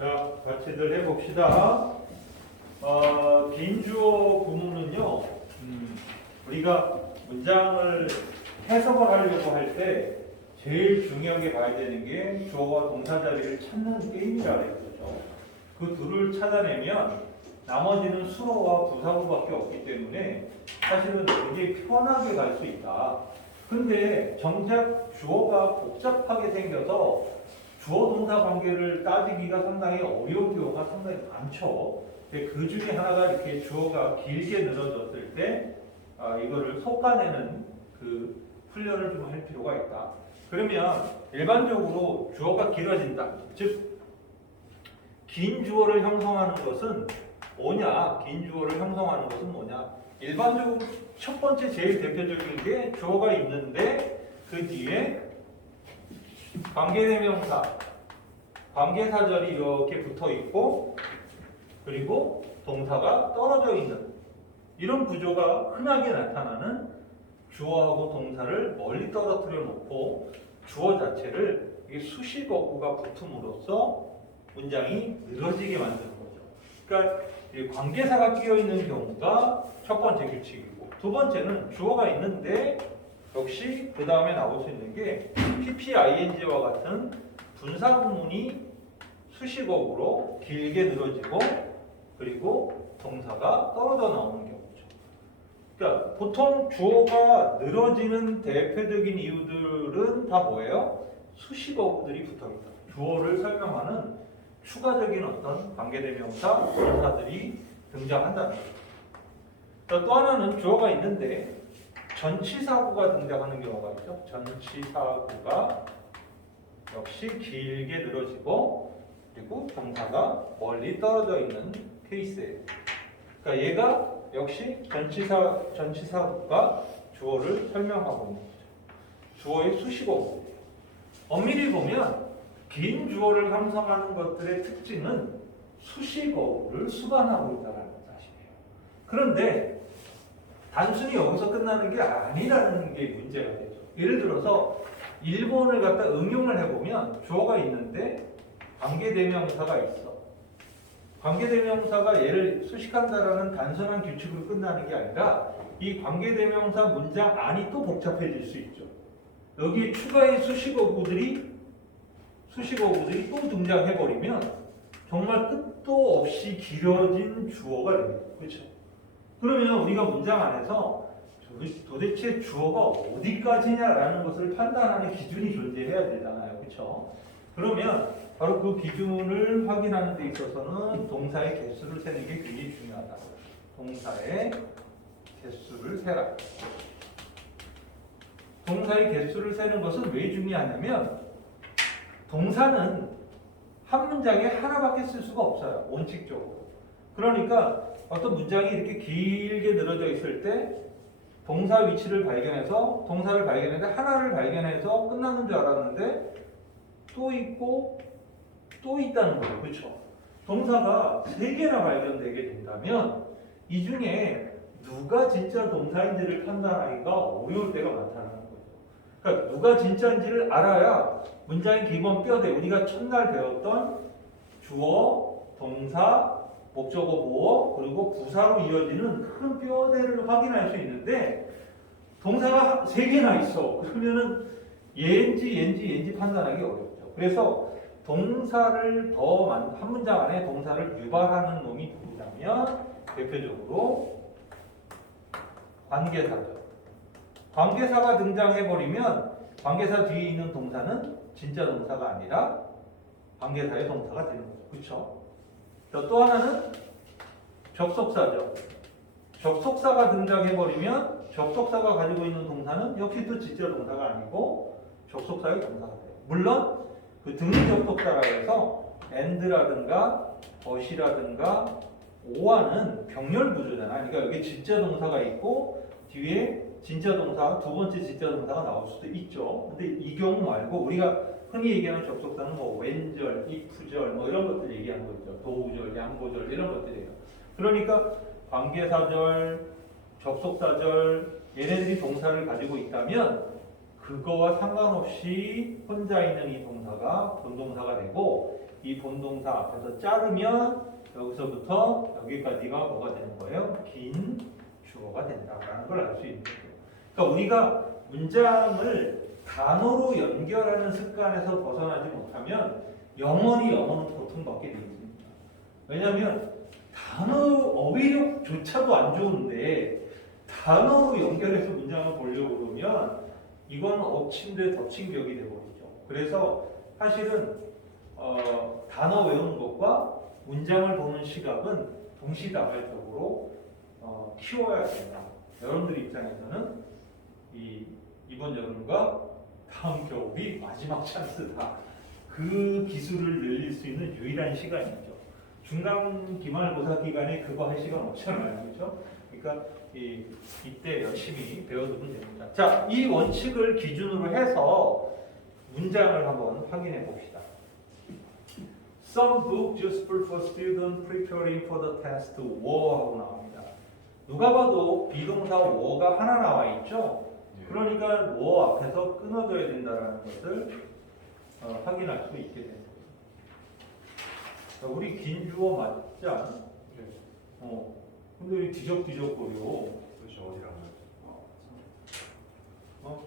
자, 같이들 해봅시다. 긴 주어 구문은요, 우리가 문장을 해석을 하려고 할 때 제일 중요하게 봐야 되는 게 주어와 동사 자리를 찾는 게임이라 그랬죠. 그 둘을 찾아내면 나머지는 수어와 부사구밖에 없기 때문에 사실은 굉장히 편하게 갈 수 있다. 근데 정작 주어가 복잡하게 생겨서 주어 동사 관계를 따지기가 상당히 어려운 경우가 상당히 많죠. 근데 그 중에 하나가 이렇게 주어가 길게 늘어졌을 때 이거를 솎아내는 그 훈련을 좀 할 필요가 있다. 그러면 일반적으로 주어가 길어진다. 즉, 긴 주어를 형성하는 것은 뭐냐? 긴 주어를 형성하는 것은 뭐냐? 일반적으로 첫 번째 제일 대표적인 게 주어가 있는데 그 뒤에 관계대명사, 관계사절이 이렇게 붙어 있고 그리고 동사가 떨어져 있는 이런 구조가 흔하게 나타나는 주어하고 동사를 멀리 떨어뜨려 놓고 주어 자체를 수식어구가 붙음으로써 문장이 늘어지게 만드는 거죠. 그러니까 관계사가 끼어 있는 경우가 첫 번째 규칙이고, 두 번째는 주어가 있는데 역시 그 다음에 나올 수 있는 게 PPING와 같은 분사 구문이 수식어구로 길게 늘어지고 그리고 동사가 떨어져 나오는 경우죠. 그러니까 보통 주어가 늘어지는 대표적인 이유들은 다 뭐예요? 수식어구들이 붙어있다. 주어를 설명하는 추가적인 어떤 관계대명사, 동사들이 등장한다는 거죠. 또 하나는 주어가 있는데 전치사구가 등장하는 경우가 있죠. 전치사구가 역시 길게 늘어지고 그리고 동사가 멀리 떨어져 있는 케이스예요. 그러니까 얘가 역시 전치사구가 주어를 설명하고 있는 거죠. 주어의 수식어구예요. 엄밀히 보면 긴 주어를 형성하는 것들의 특징은 수식어를 수반하고 있다는 사실이에요. 그런데 단순히 여기서 끝나는 게 아니라는 게 문제가 되죠. 예를 들어서 일본을 갖다 응용을 해보면 주어가 있는데 관계대명사가 있어. 관계대명사가 얘를 수식한다라는 단순한 규칙으로 끝나는 게 아니라 이 관계대명사 문장 안이 또 복잡해질 수 있죠. 여기에 추가의 수식어구들이 또 등장해버리면 정말 끝도 없이 길어진 주어가 됩니다. 그렇죠? 그러면 우리가 문장 안에서 도대체 주어가 어디까지냐라는 것을 판단하는 기준이 존재해야 되잖아요. 그렇죠? 그러면 바로 그 기준을 확인하는 데 있어서는 동사의 개수를 세는 게 굉장히 중요하다. 동사의 개수를 세라. 동사의 개수를 세는 것은 왜 중요하냐면 동사는 한 문장에 하나밖에 쓸 수가 없어요. 원칙적으로. 그러니까 어떤 문장이 이렇게 길게 늘어져 있을 때 동사 위치를 발견해서 동사를 발견했는데 하나를 발견해서 끝나는 줄 알았는데 또 있고 또 있다는 거예요. 그렇죠? 동사가 3개나 발견되게 된다면 이 중에 누가 진짜 동사인지를 판단하기가 어려울 때가 많다는 거죠. 그러니까 누가 진짜인지를 알아야 문장의 기본 뼈대, 우리가 첫날 배웠던 주어, 동사, 목적어, 보어, 그리고 부사로 이어지는 큰 뼈대를 확인할 수 있는데 동사가 3개나 있어. 그러면은 얘인지 판단하기 어렵죠. 그래서 동사를 한 문장 안에 동사를 유발하는 놈이 누구냐면 대표적으로 관계사죠. 관계사가 등장해버리면 관계사 뒤에 있는 동사는 진짜 동사가 아니라 관계사의 동사가 되는 거죠. 그렇죠? 또 하나는 접속사죠. 접속사가 등장해버리면 접속사가 가지고 있는 동사는 역시 또 진짜 동사가 아니고 접속사의 동사가 돼요. 물론 그 등위 접속사라고 해서 and라든가 but이라든가 or는 병렬 구조잖아요. 그러니까 여기 진짜 동사가 있고 뒤에 진짜 동사, 두 번째 진짜 동사가 나올 수도 있죠. 근데 이 경우 말고 우리가 흔히 얘기하는 접속사는 뭐 when절, if절 뭐 이런 것들 얘기하는 거죠. 도우절, 양보절 이런 것들이에요. 그러니까 관계사절, 접속사절 얘네들이 동사를 가지고 있다면 그 그거와 상관없이 혼자 있는 이 동사가 본동사가 되고 이 본동사 앞에서 자르면 여기서부터 여기까지가 뭐가 되는 거예요? 긴 주어가 된다라는 걸 알 수 있는 거죠. 그러니까 우리가 문장을 단어로 연결하는 습관에서 벗어나지 못하면 영원히 영어는 고통받게 되어 있습니다. 왜냐하면 단어 어휘력조차도 안 좋은데 단어로 연결해서 문장을 보려고 그러면 이건 엎친 데 덮친 격이 되거든요. 그래서 사실은 단어 외우는 것과 문장을 보는 시각은 동시다발적으로 키워야 된다. 여러분들 입장에서는 이번 여름과 다음 겨울이 마지막 찬스다. 그 기술을 늘릴 수 있는 유일한 시간이죠. 중간 기말고사 기간에 그거 할 시간 없잖아요, 그렇죠? 그러니까 이때 열심히 배워두면 됩니다. 자, 이 원칙을 기준으로 해서 문장을 한번 확인해 봅시다. Some book useful for students preparing for the test were 하고 나옵니다. 누가 봐도 비동사 were가 하나 나와 있죠. 그러니까 were 앞에서 끊어져야 된다는 것을 확인할 수 있게 됩니다. 우리 긴 주어 맞지 않아? 네. 근데 왜 뒤적뒤적거려? 도대체 어디라고?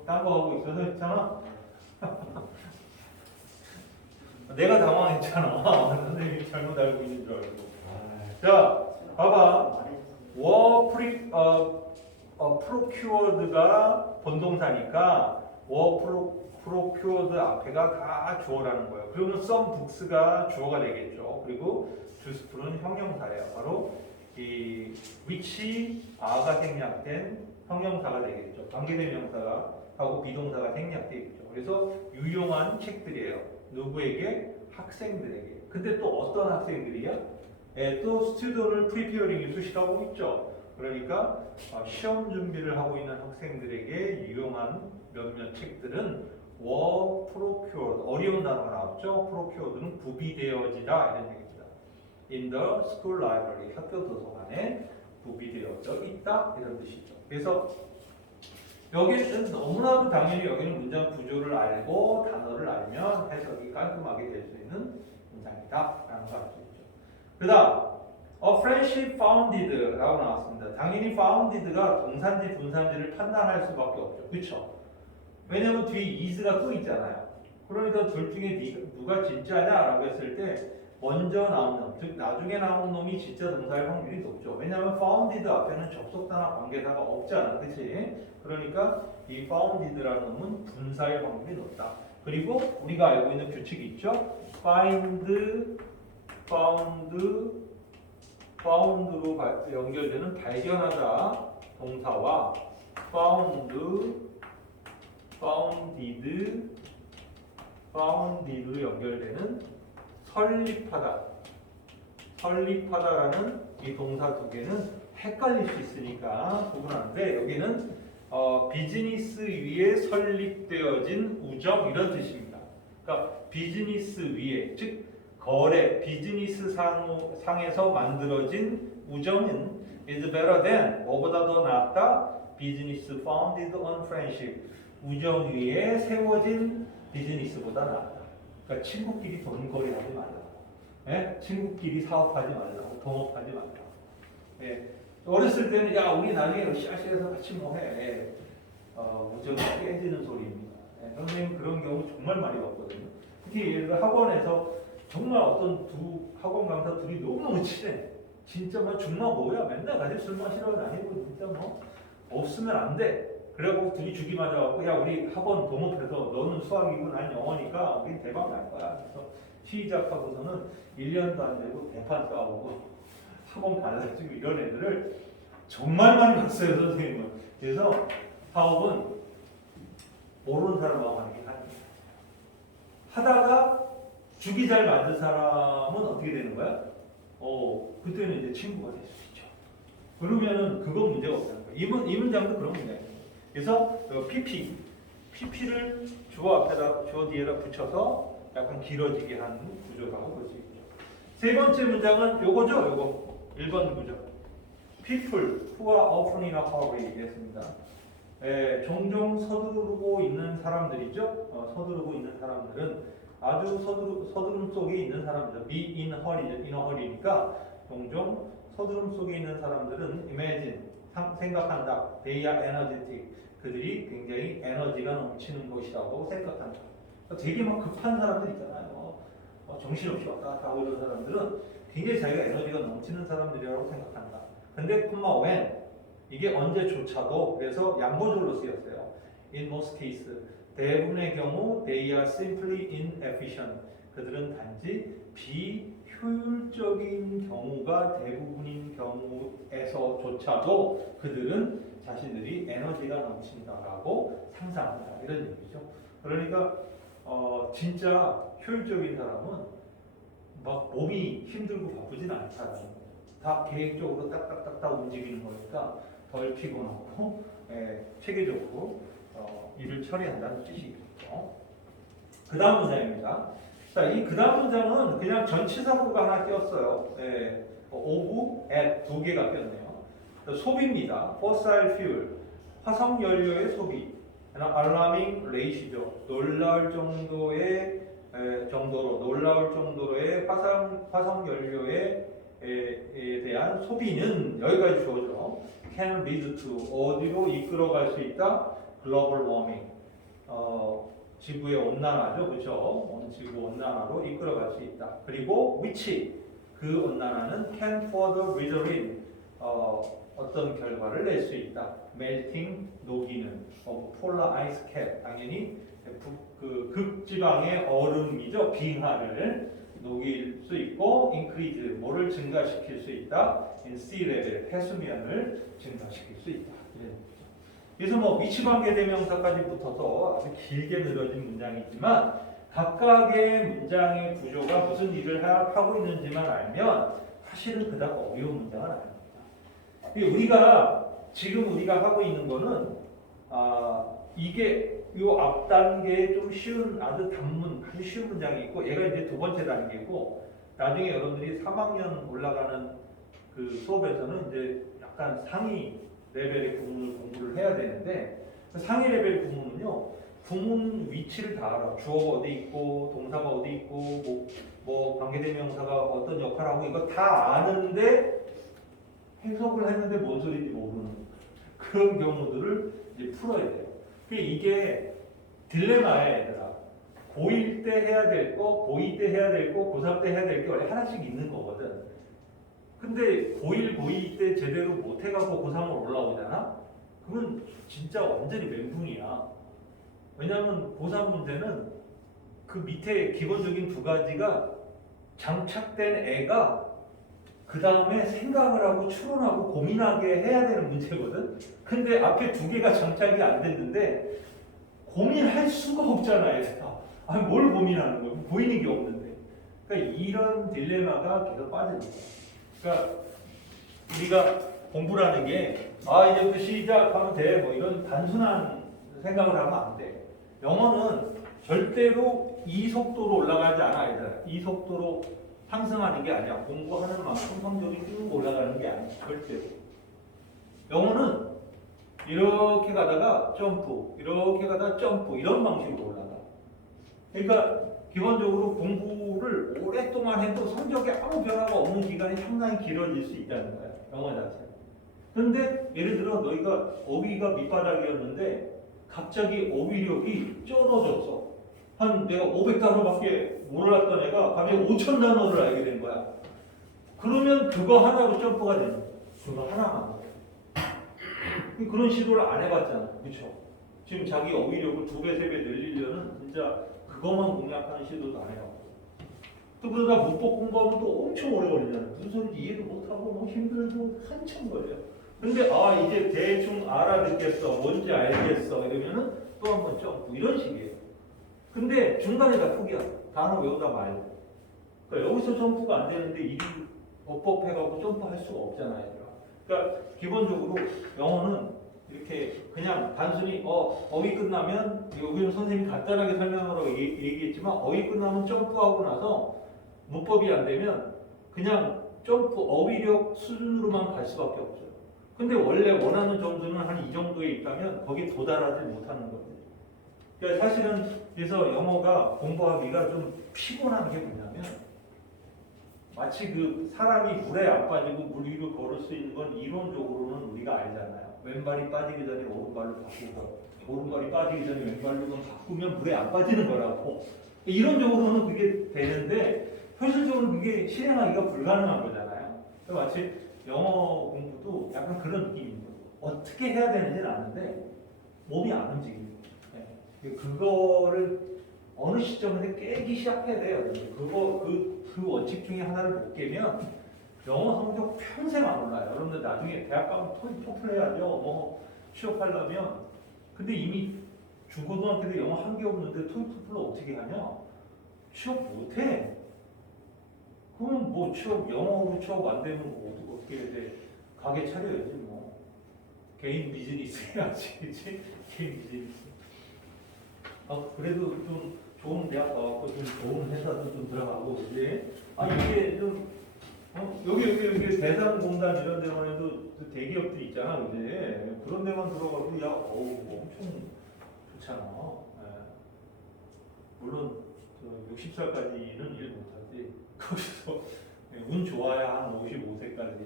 딴 거 하고 있어서 했잖아? 내가 당황했잖아. 선생님이 잘못 알고 있는 줄 알고. 자, 봐봐. procured가 본동사니까 procured 앞에가 다 주어라는 거예요. 그러면 some books가 주어가 되겠죠. 그리고 useful은 형용사예요. 바로 이 which are가 생략된 형용사가 되겠죠. 관계대명사가 하고 비동사가 생략되겠죠. 그래서 유용한 책들이에요. 누구에게? 학생들에게. 근데 또 어떤 학생들이야? 또 스튜던을 프리페어링 수식하고 있죠. 그러니까 시험 준비를 하고 있는 학생들에게 유용한 몇몇 책들은 were procured. 어려운 단어가 나왔죠. procured는 구비되어지다 이런 얘기입니다. in the school library. 학교 도서관에 구비되어져 있다 이런 뜻이죠. 그래서 여기는 너무나도 당연히 여기는 문장 구조를 알고 단어를 알면 해석이 깔끔하게 될 수 있는 문장이다 라는 걸 알 수 있죠. 그 다음 A friendship founded 라고 나왔습니다. 당연히 founded가 동사인지 분사인지를 판단할 수밖에 없죠. 그쵸? 왜냐면 뒤에 is가 또 있잖아요. 그러니까 둘 중에 누가 진짜냐 라고 했을 때 먼저 나온 놈, 즉 나중에 나온 놈이 진짜 동사일 확률이 높죠. 왜냐하면 founded 앞에는 접속사나 관계사가 없잖아. 그치? 그러니까 이 founded라는 놈은 분사일 확률이 높다. 그리고 우리가 알고 있는 규칙이 있죠. find, found로 연결되는 발견하다 동사와 founded로 연결되는 설립하다라는 이 동사 두 개는 헷갈릴 수 있으니까 구분하는데 여기는 비즈니스 위에 설립되어진 우정 이런 뜻입니다. 그러니까 비즈니스 위에 즉 거래 비즈니스 상에서 만들어진 우정은 is better than 뭐보다 더 낫다 business founded on friendship 우정 위에 세워진 비즈니스보다 낫다. 그러니까 친구끼리 돈거래하지 말라고. 예? 친구끼리 사업하지 말라고. 동업하지 말라고. 예. 어렸을 때는 야 우리 나중에 으쌰으쌰해서 같이 뭐해. 우정이 깨지는 소리입니다. 예. 선생님 그런 경우 정말 많이 봤거든요. 특히 예를 들어 학원에서 정말 어떤 두 학원 강사 둘이 너무너무 친해. 진짜 뭐 정말 뭐야 맨날 같이 술 마시러 다니고 진짜 뭐 없으면 안 돼. 그래갖고 둘이 죽이 맞아갖고 야 우리 학원 동업해서 너는 수학이고 난 영어니까 우리 대박 날 거야. 그래서 시작하고서는 1년도 안 되고 대판 싸우고 학원 갈라지고 이런 애들을 정말 많이 봤어요 선생님은. 그래서 사업은 모르는 사람하고 하는 게 아닙니다. 하다가 죽이 잘 맞은 사람은 어떻게 되는 거야? 그때는 이제 친구가 될 수 있죠. 그러면은 그건 문제가 없다는 거예요. 이 문장도 그런 문장이에요. 그래서 PP를 주어 앞에다 주어 뒤에다 붙여서 약간 길어지게 하는 구조라고 볼 수 있죠. 세 번째 문장은 요거죠, 요거 1번 구조. People who are often in a hurry 였습니다. 종종 서두르고 있는 사람들이죠. 서두르고 있는 사람들은 아주 서두름 속에 있는 사람들, be in a hurry니까 종종 서두름 속에 있는 사람들은 imagine, 생각한다. They are energetic. 그들이 굉장히 에너지가 넘치는 것이라고 생각한다. 되게 막 급한 사람들 있잖아요. 정신없이 왔다 갔다 하고 이런 사람들은 굉장히 자기가 에너지가 넘치는 사람들이라고 생각한다. 근데 when 이게 언제조차도 그래서 양보절로 쓰였어요. In most cases 대부분의 경우 they are simply inefficient. 그들은 단지 비효율적인 경우가 대부분인 경우에서조차도 그들은 자신들이 에너지가 넘친다라고 상상한다. 이런 얘기죠. 그러니까 진짜 효율적인 사람은 막 몸이 힘들고 바쁘진 않다라는 거예요. 다 계획적으로 딱딱딱딱 움직이는 거니까 덜 피곤하고 체계적으로 일을 처리한다는 뜻이겠죠. 그 다음 문장입니다. 자, 이 그 다음 문장은 그냥 전치사구가 하나 꼈어요. 오브, at 두 개가 꼈네요. 소비입니다. fossil fuel, 화석연료의 소비. alarming rate죠. 놀라울 정도의 화석연료에 대한 소비는 여기까지 주어져. can lead to 어디로 이끌어갈 수 있다? global warming. 지구의 온난화죠, 그렇죠? 지구 온난화로 이끌어갈 수 있다. 그리고 which 그 온난화는 can further result in 어떤 결과를 낼 수 있다. melting 녹이는 polar ice cap 당연히 그 극지방의 얼음이죠, 빙하를 녹일 수 있고 increase 뭐를 증가시킬 수 있다. in sea level 해수면을 증가시킬 수 있다. 그래서 위치관계 대명사까지 붙어서 아주 길게 늘어진 문장이지만 각각의 문장의 구조가 무슨 일을 하고 있는지만 알면 사실은 그닥 어려운 문장은 아닙니다. 지금 우리가 하고 있는 거는 이게 요 앞 단계에 좀 쉬운 아주 쉬운 문장이 있고 얘가 이제 두 번째 단계고 나중에 여러분들이 3학년 올라가는 그 수업에서는 이제 약간 상위 레벨의 구문을 공부를 해야 되는데 상위 레벨 구문은요 구문 위치를 다 알아. 주어가 어디 있고 동사가 어디 있고 뭐 관계대명사가 어떤 역할을 하고 이거 다 아는데 해석을 했는데 뭔 소리인지 모르는 그런 경우들을 이제 풀어야 돼요. 이게 딜레마야 얘들아. 고1 때 해야 될 거, 고2 때 해야 될 거, 고3 때 해야 될 게 원래 하나씩 있는 거거든. 근데 고1, 고2 때 제대로 못 해가고 고3으로 올라오잖아? 그건 진짜 완전히 멘붕이야. 왜냐하면 고3 문제는 그 밑에 기본적인 두 가지가 장착된 애가 그 다음에 생각을 하고 추론하고 고민하게 해야 되는 문제거든? 근데 앞에 두 개가 장착이 안 됐는데 고민할 수가 없잖아, 얘가. 아니, 뭘 고민하는 거야? 보이는 게 없는데. 그러니까 이런 딜레마가 계속 빠지는 거야. 그러니까 우리가 공부라는 게 이제부터 시작하면 돼. 뭐 이런 단순한 생각을 하면 안 돼. 영어는 절대로 이 속도로 올라가지 않아, 얘들아. 이 속도로 상승하는 게 아니야. 공부하는 만큼 성적이 쭉 올라가는 게 아니야. 절대로. 영어는 이렇게 가다가 점프, 이렇게 가다가 점프 이런 방식으로 올라가. 그러니까 기본적으로 공부를 오랫동안 해도 성적에 아무 변화가 없는 기간이 상당히 길어질 수 있다는 거야. 영어 자체. 그런데 예를 들어 너희가 어휘가 밑바닥이었는데 갑자기 어휘력이 쩔어졌어. 내가 500단어밖에 몰랐던 애가 갑자기 5,000단어를 알게 된 거야. 그러면 그거 하나로 점프가 되는 거야. 그거 하나만. 그런 시도를 안 해봤잖아. 그렇죠? 지금 자기 어휘력을 2배, 3배 늘리려는 진짜 그것만 공략하는 시도도 안 해봤고. 또 그러다 문법 공부하면 또 엄청 오래 걸리잖아. 무슨 소리인지 이해도 못하고 힘들고 한참 걸려. 근데 이제 대충 알아듣겠어. 뭔지 알겠어. 이러면은 또 한 번 점프. 이런 식이에요. 근데 중간에 다 포기야. 단어 외우다 말고. 그러니까 여기서 점프가 안 되는데 이 법법해가고 점프할 수가 없잖아요. 그러니까 기본적으로 영어는 이렇게 그냥 단순히 어휘 끝나면 여기는 선생님이 간단하게 설명하라고 얘기했지만 어휘 끝나면 점프하고 나서 문법이 안 되면 그냥 점프 어휘력 수준으로만 갈 수밖에 없어요. 근데 원래 원하는 점수는 한 이 정도에 있다면 거기에 도달하지 못하는 거지. 그러니까 사실은 그래서 영어가 공부하기가 좀 피곤한 게 뭐냐면 마치 그 사람이 물에 안 빠지고 물 위로 걸을 수 있는 건 이론적으로는 우리가 알잖아요. 왼발이 빠지기 전에 오른발로 바꾸고 오른발이 빠지기 전에 왼발로 바꾸면 물에 안 빠지는 거라고. 이론적으로는 그게 되는데 현실적으로 그게 실행하기가 불가능한 거잖아요. 그러니까 마치 영어 공부도 약간 그런 느낌인 거예요. 어떻게 해야 되는지는 아는데 몸이 안 움직이는 거예요. 네. 그거를 어느 시점에 깨기 시작해야 돼요. 그 원칙 중에 하나를 못 깨면 영어 성적 평생 안 올라요. 여러분들 나중에 대학 가면 토플 해야죠. 뭐 취업하려면. 근데 이미 중고등학교 때 영어 한 개 없는데 토플을 어떻게 하냐? 취업 못 해. 그럼 뭐 취업 영어로 취업 안 되면 뭐 어떻게 해야 돼? 가게 차려야지 뭐. 개인 비즈니스 해야지, 그치? 개인 비즈니스. 그래도 좀 좋은 대학 가고 좀 좋은 회사도 좀 들어가고 이제 이게 좀 여기 대상공단 이런 데만 해도 대기업들 있잖아, 이제 그런 데만 들어가도 야, 엄청 좋잖아. 예. 물론 60살까지는 일 못하지. 거기서 운 좋아야 한 55세까지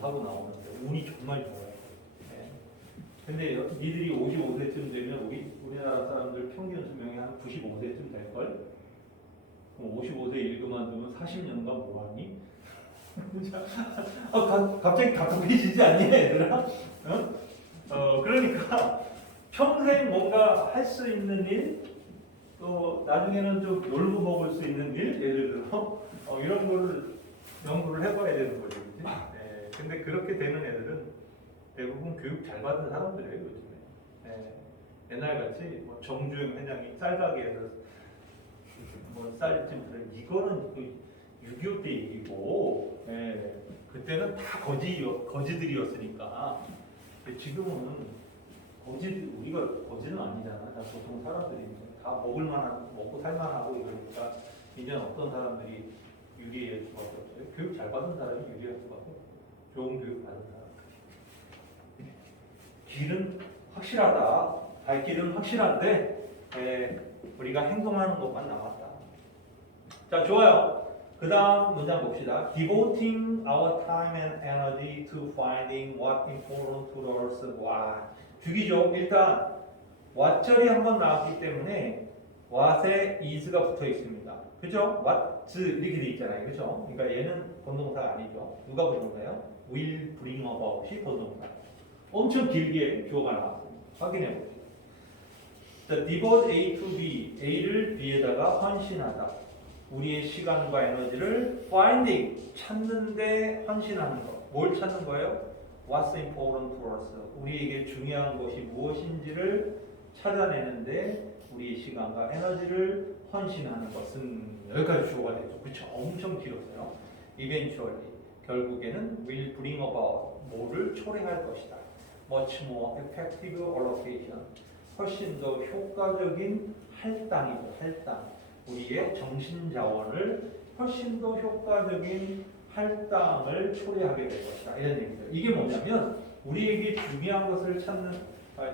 하고 나오는데 운이 정말 좋아요. 예. 근데 니들이 55세쯤 되면 우리나라 사람들 평균 수명이 한 95세쯤 될걸? 그럼 55세 일 그만두면 40년간 뭐하니? 갑자기 답답해지지 않니 얘들아? 그러니까 평생 뭔가 할 수 있는 일, 또 나중에는 좀 놀고 먹을 수 있는 일, 예를 들어 이런 거를 연구를 해봐야 되는 거죠, 그치? 네, 근데 그렇게 되는 애들은 대부분 교육 잘 받은 사람들이에요, 요즘에. 네, 옛날같이 뭐 정주영 회장이 쌀가게에서 뭐 쌀찜 그래, 이거는 그 6.25 때 얘기고, 네, 그때는 다 거지들이었으니까. 지금은 우리가 거지는 아니잖아. 다 보통 사람들이 다 먹고 살만하고 이러니까 이제는 어떤 사람들이 유리할 수밖에 없어요. 교육 잘 받은 사람이 유리할 수밖에 없어요. 좋은 교육 받은 사람. 길은 확실하다. 발길은 확실한데 우리가 행동하는 것만 남았다. 자, 좋아요. 그 다음 문장 봅시다. Devoting our time and energy to finding what important to us. 와, 죽이죠. 일단 what절이 한번 나왔기 때문에 what에 is가 붙어 있습니다. 그죠? what 이렇게 돼 있잖아요. 그죠? 그러니까 얘는 본동사가 아니죠. 누가 본동사예요? will bring about이 본동사. 엄청 길게 주어가 나왔습니다. 확인해 보세요. The devote A to B, A를 B에다가 헌신하다. 우리의 시간과 에너지를 finding, 찾는데 헌신하는 것. 뭘 찾는 거예요? What's important to us? 우리에게 중요한 것이 무엇인지를 찾아내는데 우리의 시간과 에너지를 헌신하는 것은 여기까지 주어가 되죠. 그렇죠? 엄청 길었어요. Eventually, 결국에는 will bring about, 뭐를 초래할 것이다. Much more effective allocation, 훨씬 더 효과적인 할당이죠. 할당. 우리의 정신 자원을 훨씬 더 효과적인 할당을 초래하게 될 것이다. 이런 얘기죠. 이게 뭐냐면 우리에게 중요한 것을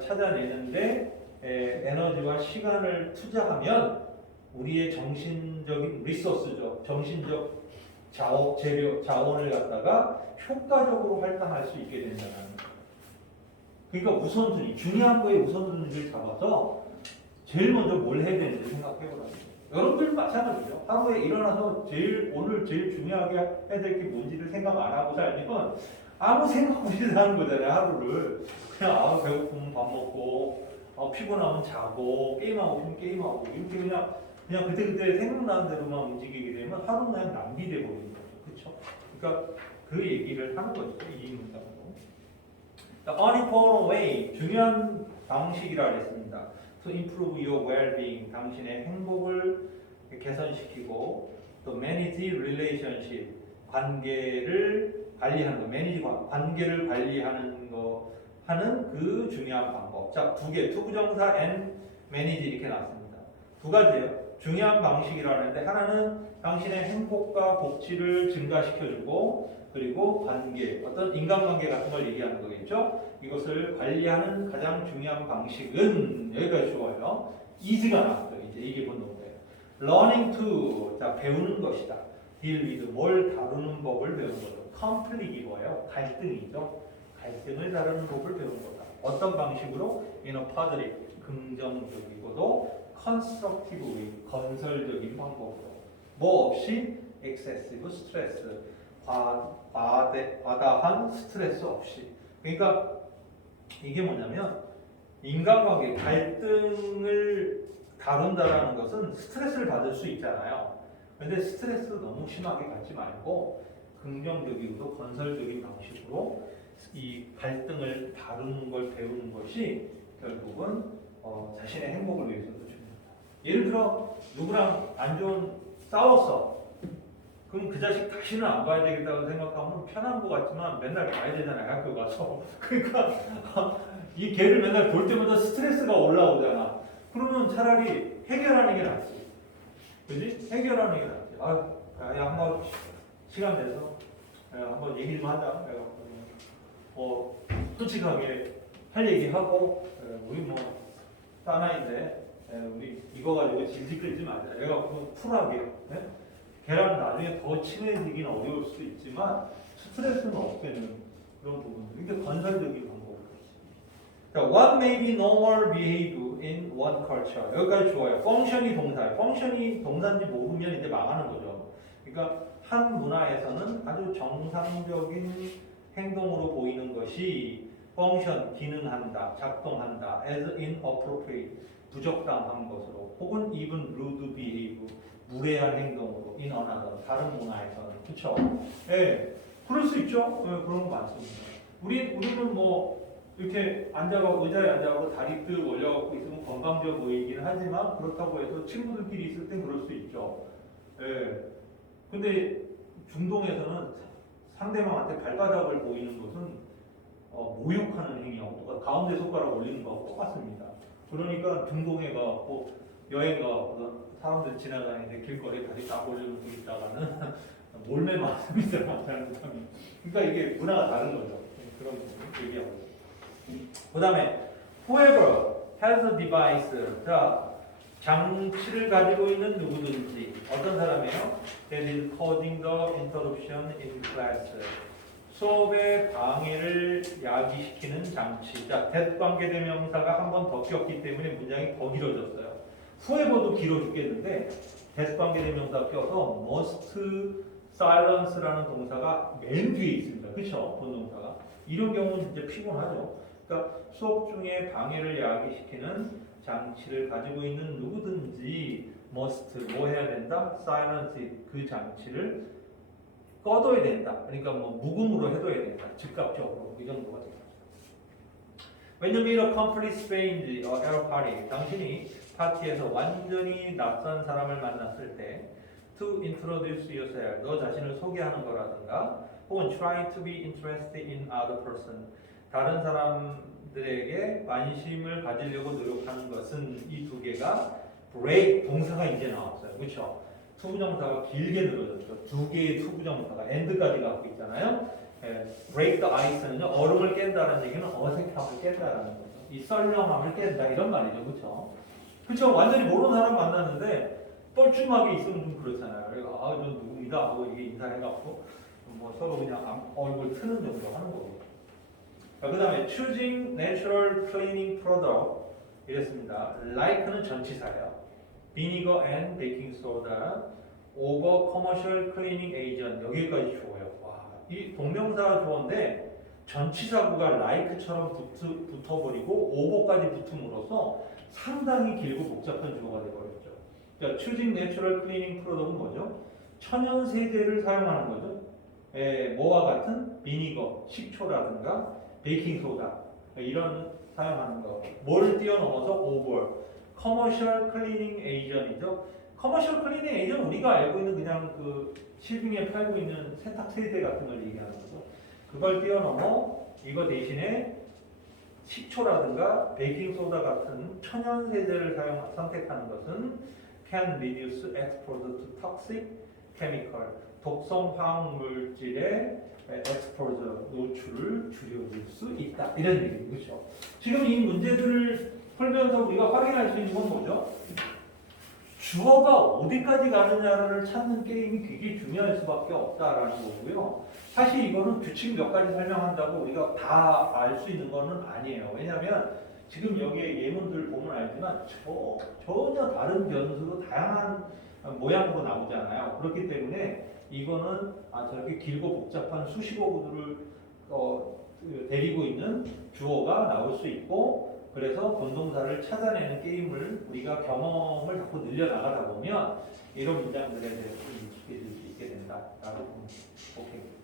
찾아내는데 에너지와 시간을 투자하면 우리의 정신적인 리소스죠. 정신적 자원을 갖다가 효과적으로 할당할 수 있게 된다는 거예요. 그러니까 우선순위, 중요한 거에 우선순위를 잡아서 제일 먼저 뭘 해야 되는지 생각해보라는 거예요. 여러분들 마찬가지죠. 하루에 일어나서 오늘 제일 중요하게 해야 될 게 뭔지를 생각 안 하고 살면 아무 생각 없이 사는 거잖아요. 하루를 그냥 배고프면 밥 먹고 피곤하면 자고 게임하고 싶으면 게임하고 이렇게 그냥 그때 생각나는 대로만 움직이게 되면 하루는 그냥 낭비돼 버리는 거죠. 그렇죠? 그러니까 그 얘기를 하는 거죠. 이 문장으로. The unimportant way, 중요한 방식이라 했습니다. To improve your well-being, 당신의 행복을 개선시키고, 또 manage relationship, 관계를 관리하는 거, manage 관계를 관리하는 거 하는 그 중요한 방법. 자, 두 개, 투부정사 and manage 이렇게 나왔습니다. 두 가지예요. 중요한 방식이라는데 하나는 당신의 행복과 복지를 증가시켜주고 그리고 관계, 어떤 인간관계 같은 걸 얘기하는 거겠죠. 이것을 관리하는 가장 중요한 방식은 여기까지 좋아요. easy가 나왔어요. 이제 이게 본동사예요. learning to, 자 배우는 것이다. deal with, 뭘 다루는 법을 배우는 거죠. conflict 이거예요. 갈등이죠. 갈등을 다루는 법을 배우는 거다. 어떤 방식으로? in a positive, 긍정적이고도 constructive way, 건설적인 방법으로. 뭐 없이 excessive stress, 과다한 스트레스 없이. 그러니까 이게 뭐냐면 인간관계 갈등을 다룬다라는 것은 스트레스를 받을 수 있잖아요. 근데 스트레스 너무 심하게 받지 말고 긍정적이고 건설적인 방식으로 이 갈등을 다루는 걸 배우는 것이 결국은 자신의 행복을 위해서도 중요합니다. 예를 들어 누구랑 안 좋은 싸웠어. 그럼 그 자식 다시는 안 봐야 되겠다고 생각하면 편한 것 같지만 맨날 봐야 되잖아요. 학교 가서. 그러니까 이 걔를 맨날 볼 때마다 스트레스가 올라오잖아. 그러면 차라리 해결하는 게 낫지. 그지? 해결하는 게 낫지. 야, 한번 시간 내서 한번 얘기 좀 하자. 솔직하게 할 얘기하고 우리 뭐 사나이인데 우리 이거 가지고 질질 끌지 말자. 얘가 쿨하게. 네? 걔랑 나중에 더 친해지기는 어려울 수도 있지만 스트레스는 없게는 그런 부분들. 이게 건설적인 방법이죠. What may be normal behavior in one culture. 여기까지 좋아요. 펑션이 동사예요. 펑션이 동사인지 모르면 이제 망하는 거죠. 그러니까 한 문화에서는 아주 정상적인 행동으로 보이는 것이 펑션, 기능한다, 작동한다, as inappropriate, 부적당한 것으로, 혹은 even rude behavior, 무례한 행동으로, in another, 다른 문화에서는. 그쵸? 예, 그럴 수 있죠? 예, 그런 거 많습니다. 우리는 뭐, 이렇게 앉아가고, 의자에 앉아가고 다리 뜩 올려갖고 있으면 건강져 보이긴 하지만, 그렇다고 해서 친구들끼리 있을 땐 그럴 수 있죠. 예. 근데 중동에서는 상대방한테 발바닥을 보이는 것은 모욕하는 행위하고 가운데 손가락 올리는 거하고 똑같습니다. 그러니까 중동에 가고 여행 가고 사람들 지나다니는데 길거리에 다리 딱 올려놓고 있다가는 몰매 맞습니다. 잘못하면. 그러니까 이게 문화가 다른 거죠. 그런 부분 얘기하고 있습니다. 그 다음에 whoever has a device. 자, 장치를 가지고 있는 누구든지 어떤 사람이에요? That is causing the interruption in class. 수업의 방해를 야기시키는 장치. 자, that 관계대명사가 한 번 더 꼈기 때문에 문장이 더 길어졌어요. whoever도 길어 죽겠는데 that 관계대명사 껴서 must silence라는 동사가 맨 뒤에 있습니다. 그렇죠? 본동사가. 이런 경우는 이제 피곤하죠. 그러니까 수업 중에 방해를 야기시키는 장치를 가지고 있는 누구든지 must 뭐 해야 된다? silence 그 장치를 꺼둬야 된다. 그러니까 뭐 무음으로 해둬야 된다. 즉각적으로 이 정도가 됩니다. When you meet a complete stranger at a party, 당신이 파티에서 완전히 낯선 사람을 만났을 때 to introduce yourself, 너 자신을 소개하는 거라든가 혹은 try to be interested in other person, 다른 사람들에게 관심을 가지려고 노력하는 것은 이 두 개가 break 동사가 이제 나왔어요. 그렇죠? 투부정사가 길게 늘어졌죠. 두 개의 투부정사가 end까지 갖고 있잖아요. break the ice는요, 얼음을 깬다는 얘기는 어색함을 깬다라는 거죠. 이 썰렁함을 깬다 이런 말이죠. 그렇죠? 그렇죠? 완전히 모르는 사람 만났는데 뻘쭘하게 있으면 좀 그렇잖아요. 그래서 저 누구입니다 하고 이게 인사해갖고 뭐 서로 그냥 얼굴 트는 정도 하는 거고. 그 다음에 choosing natural cleaning product 이랬습니다. like는 전치사예요. vinegar and baking soda over commercial cleaning agent 여기까지 좋아요. 와, 이 동명사가 좋은데 전치사구가 like처럼 붙어버리고 over까지 붙음으로써 상당히 길고 복잡한 주어가 되어버렸죠. 자, choosing natural cleaning product은 뭐죠? 천연 세제를 사용하는 거죠. 뭐와 같은 비니거, 식초라든가 베이킹 소다 이런 사용하는 거. 뭘 뛰어넘어서 over. 커머셜 클리닝 에이전이죠. 커머셜 클리닝 에이전 우리가 알고 있는 그냥 그 시중에 팔고 있는 세탁 세제 같은 걸 얘기하는 거죠. 그걸 뛰어넘어 이거 대신에 식초라든가 베이킹 소다 같은 천연 세제를 선택하는 것은 can reduce exposure to toxic chemical. 독성 화학 물질의 exposure 노출을 줄여줄 수 있다. 이런 얘기인 거죠. 지금 이 문제들을 풀면서 우리가 확인할 수 있는 건 뭐죠? 주어가 어디까지 가느냐를 찾는 게임이 굉장히 중요할 수밖에 없다라는 거고요. 사실 이거는 규칙 몇 가지 설명한다고 우리가 다 알 수 있는 거는 아니에요. 왜냐하면 지금 여기에 예문들 보면 알지만 전혀 다른 변수로 다양한 모양으로 나오잖아요. 그렇기 때문에 이거는 저렇게 길고 복잡한 수식어구들을 데리고 있는 주어가 나올 수 있고, 그래서 본동사를 찾아내는 게임을 우리가 경험을 자꾸 늘려나가다 보면 이런 문장들에 대해서 익숙해질 수 있게 된다라고 보면 오케이.